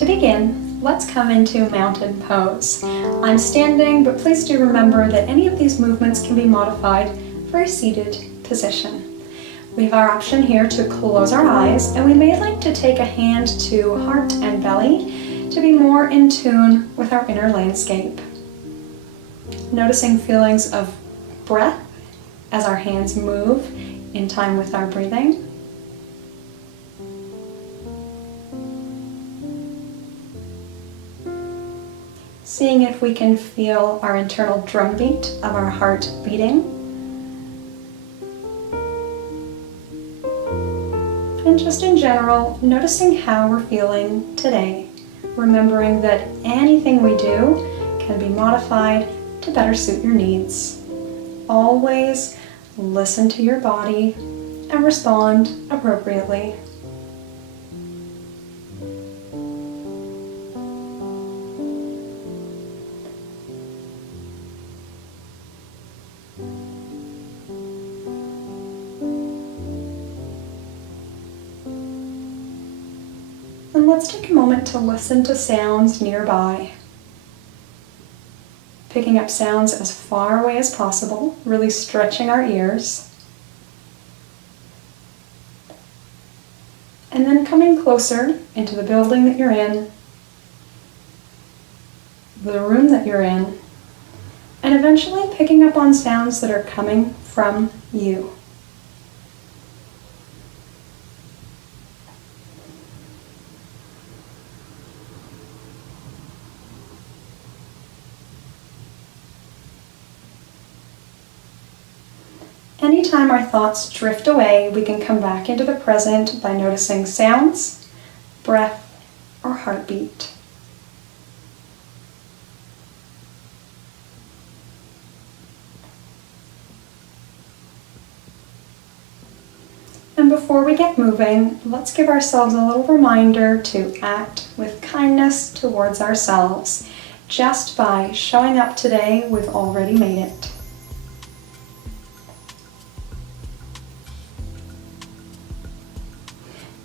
To begin, let's come into mountain pose. I'm standing, but please do remember that any of these movements can be modified for a seated position. We have our option here to close our eyes, and we may like to take a hand to heart and belly to be more in tune with our inner landscape. Noticing feelings of breath as our hands move in time with our breathing. Seeing if we can feel our internal drumbeat of our heart beating. And just in general, noticing how we're feeling today. Remembering that anything we do can be modified to better suit your needs. Always listen to your body and respond appropriately. And let's take a moment to listen to sounds nearby. Picking up sounds as far away as possible, really stretching our ears. And then coming closer into the building that you're in, the room that you're in, and eventually picking up on sounds that are coming from you. Anytime our thoughts drift away, we can come back into the present by noticing sounds, breath, or heartbeat. And before we get moving, let's give ourselves a little reminder to act with kindness towards ourselves, just by showing up today we've already made it.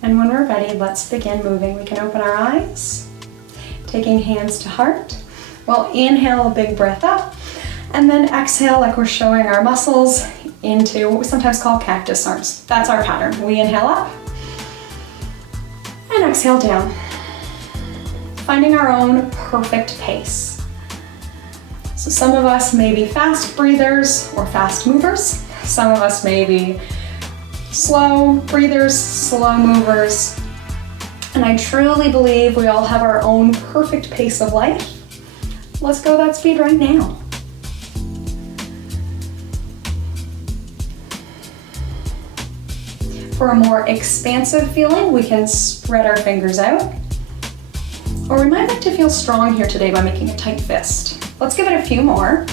And when we're ready, let's begin moving. We can open our eyes, taking hands to heart. We'll inhale a big breath up, and then exhale like we're showing our muscles into what we sometimes call cactus arms. That's our pattern. We inhale up, and exhale down. Finding our own perfect pace. So some of us may be fast breathers or fast movers. Some of us may be slow breathers, slow movers, and I truly believe we all have our own perfect pace of life. Let's go that speed right now. For a more expansive feeling, we can spread our fingers out, or we might like to feel strong here today by making a tight fist. Let's give it a few more.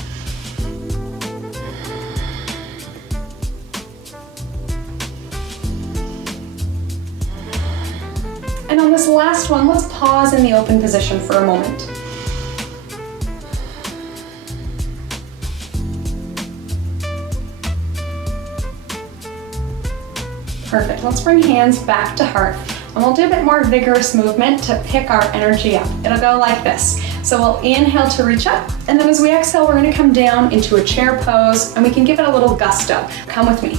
And on this last one, let's pause in the open position for a moment. Perfect. Let's bring hands back to heart. And we'll do a bit more vigorous movement to pick our energy up. It'll go like this. So we'll inhale to reach up, and then as we exhale, we're going to come down into a chair pose, and we can give it a little gusto. Come with me.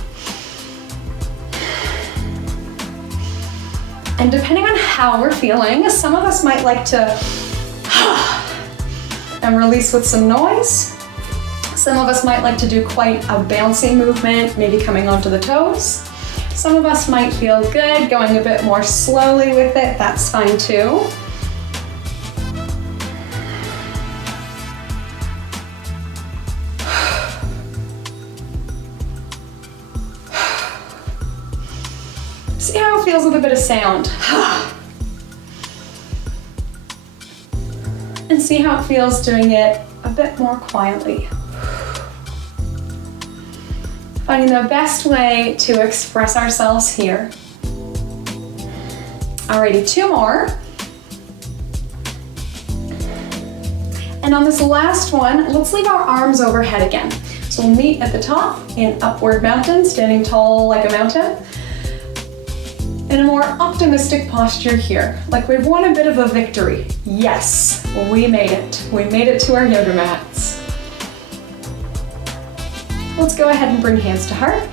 And depending on how we're feeling, some of us might like to and release with some noise. Some of us might like to do quite a bouncy movement, maybe coming onto the toes. Some of us might feel good going a bit more slowly with it. That's fine too. See how it feels with a bit of sound. And see how it feels doing it a bit more quietly. Finding the best way to express ourselves here. Alrighty, 2 more. And on this last one, let's leave our arms overhead again. So we'll meet at the top in upward mountain, standing tall like a mountain. In a more optimistic posture here, like we've won a bit of a victory. Yes, we made it. We made it to our yoga mats. Let's go ahead and bring hands to heart.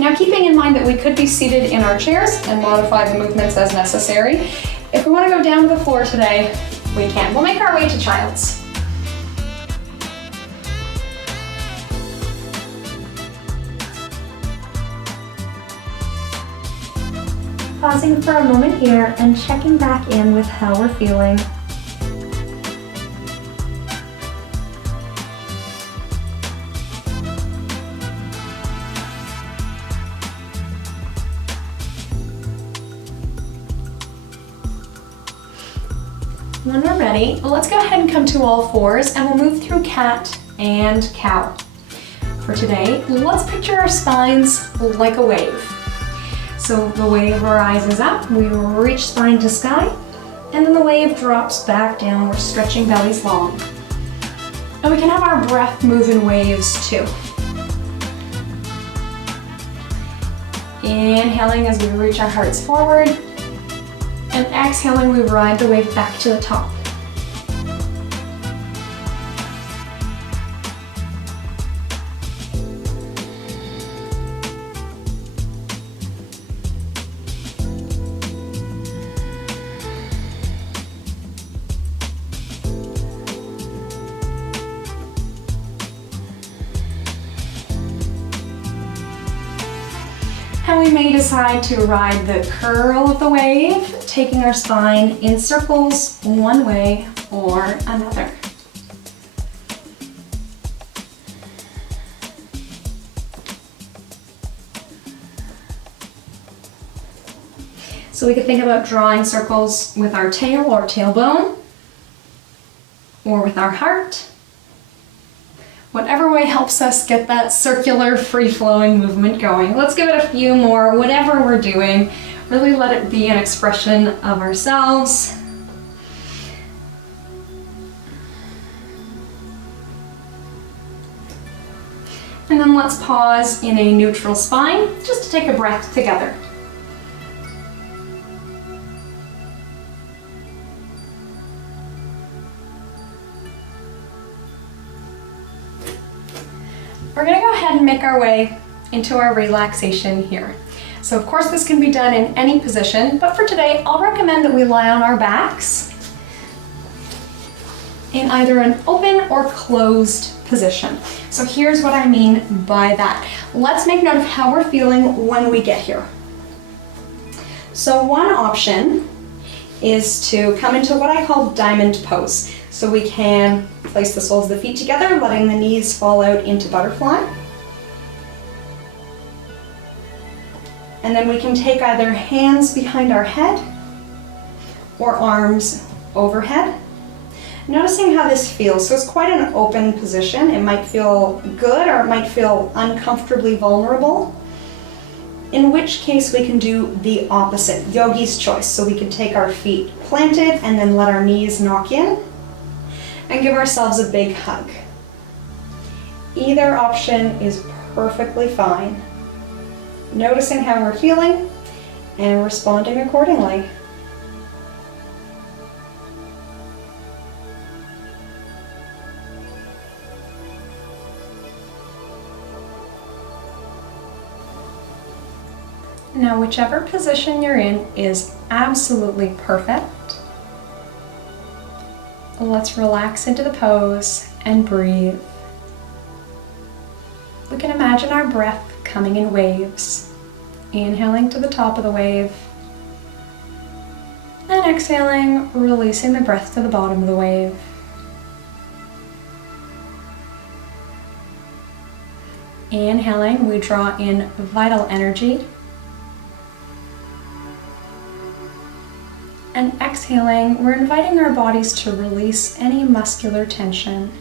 Now, keeping in mind that we could be seated in our chairs and modify the movements as necessary, if we want to go down to the floor today, we can. We'll make our way to child's. Pausing for a moment here and checking back in with how we're feeling. When we're ready, let's go ahead and come to all fours and we'll move through cat and cow. For today, let's picture our spines like a wave. So the wave rises up, we reach spine to sky, and then the wave drops back down, we're stretching bellies long. And we can have our breath move in waves too. Inhaling as we reach our hearts forward, and exhaling, we ride the wave back to the top. And we may decide to ride the curl of the wave, taking our spine in circles one way or another. So we could think about drawing circles with our tail or tailbone, or with our heart. Whatever way helps us get that circular, free-flowing movement going. Let's give it a few more, whatever we're doing. Really let it be an expression of ourselves. And then let's pause in a neutral spine, just to take a breath together. We're going to go ahead and make our way into our relaxation here. So of course this can be done in any position, but for today I'll recommend that we lie on our backs in either an open or closed position. So here's what I mean by that. Let's make note of how we're feeling when we get here. So one option is to come into what I call diamond pose. So we can place the soles of the feet together, letting the knees fall out into butterfly. And then we can take either hands behind our head or arms overhead. Noticing how this feels. So it's quite an open position. It might feel good or it might feel uncomfortably vulnerable. In which case we can do the opposite, yogi's choice. So we can take our feet planted and then let our knees knock in and give ourselves a big hug. Either option is perfectly fine. Noticing how we're feeling and responding accordingly. Now, whichever position you're in is absolutely perfect. Let's relax into the pose and breathe. We can imagine our breath coming in waves. Inhaling to the top of the wave. And exhaling, releasing the breath to the bottom of the wave. Inhaling, we draw in vital energy. And exhaling, we're inviting our bodies to release any muscular tension.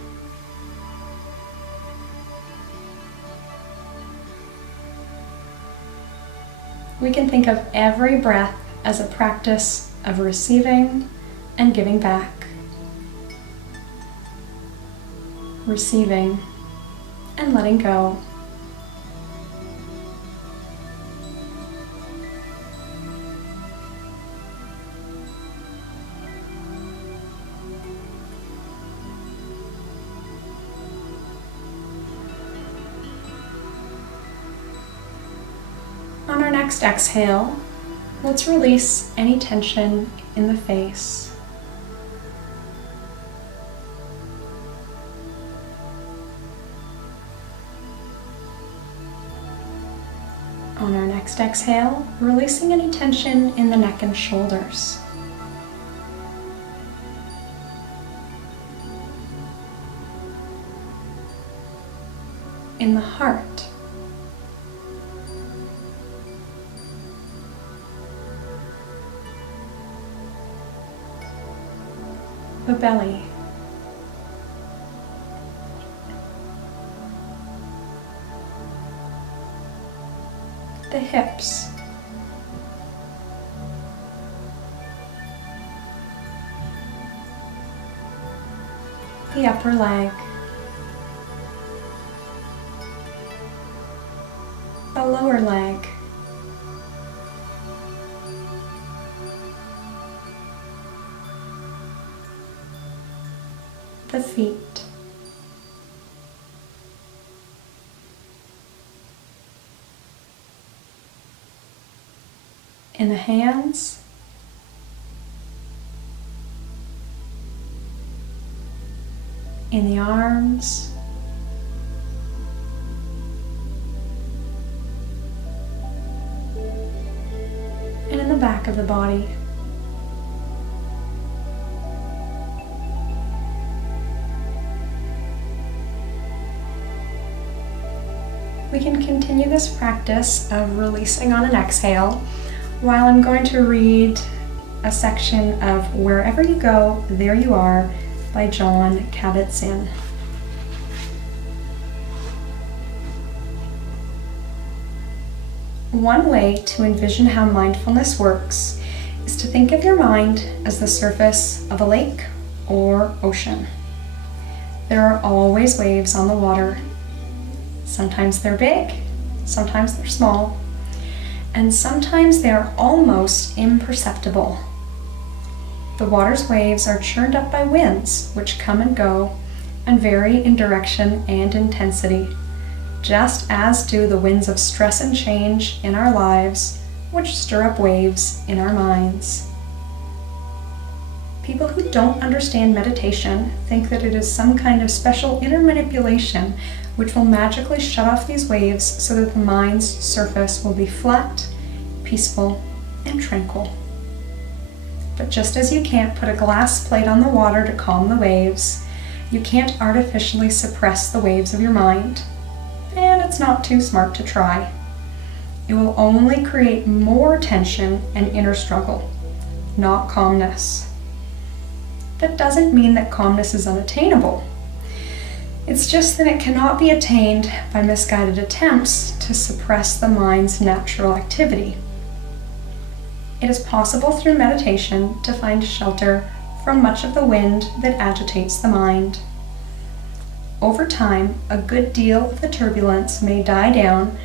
We can think of every breath as a practice of receiving and giving back. Receiving and letting go. next exhale, let's release any tension in the face. On our next exhale, releasing any tension in the neck and shoulders. In the heart. The belly. The hips. The upper leg. The lower leg. The feet. In the hands. In the arms. And in the back of the body. We can continue this practice of releasing on an exhale while I'm going to read a section of Wherever You Go, There You Are by Jon Kabat-Zinn. One way to envision how mindfulness works is to think of your mind as the surface of a lake or ocean. There are always waves on the water. Sometimes they're big, sometimes they're small, and sometimes they are almost imperceptible. The water's waves are churned up by winds, which come and go and vary in direction and intensity, just as do the winds of stress and change in our lives, which stir up waves in our minds. People who don't understand meditation think that it is some kind of special inner manipulation which will magically shut off these waves so that the mind's surface will be flat, peaceful, and tranquil. But just as you can't put a glass plate on the water to calm the waves, you can't artificially suppress the waves of your mind. And it's not too smart to try. It will only create more tension and inner struggle, not calmness. That doesn't mean that calmness is unattainable. It's just that it cannot be attained by misguided attempts to suppress the mind's natural activity. It is possible through meditation to find shelter from much of the wind that agitates the mind. Over time, a good deal of the turbulence may die down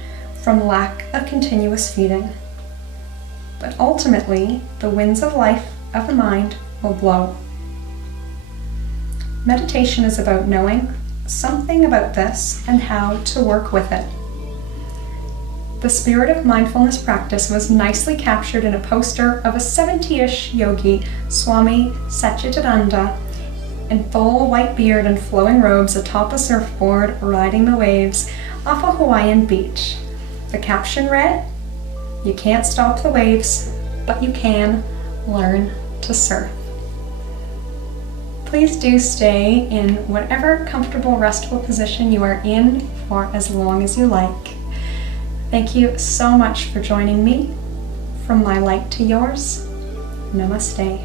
from lack of continuous feeding. But ultimately, the winds of life of the mind will blow. Meditation is about knowing something about this and how to work with it. The spirit of mindfulness practice was nicely captured in a poster of a 70-ish yogi, Swami Satchidananda, in full white beard and flowing robes atop a surfboard riding the waves off a Hawaiian beach. The caption read, "You can't stop the waves, but you can learn to surf." Please do stay in whatever comfortable, restful position you are in for as long as you like. Thank you so much for joining me. From my light to yours, namaste.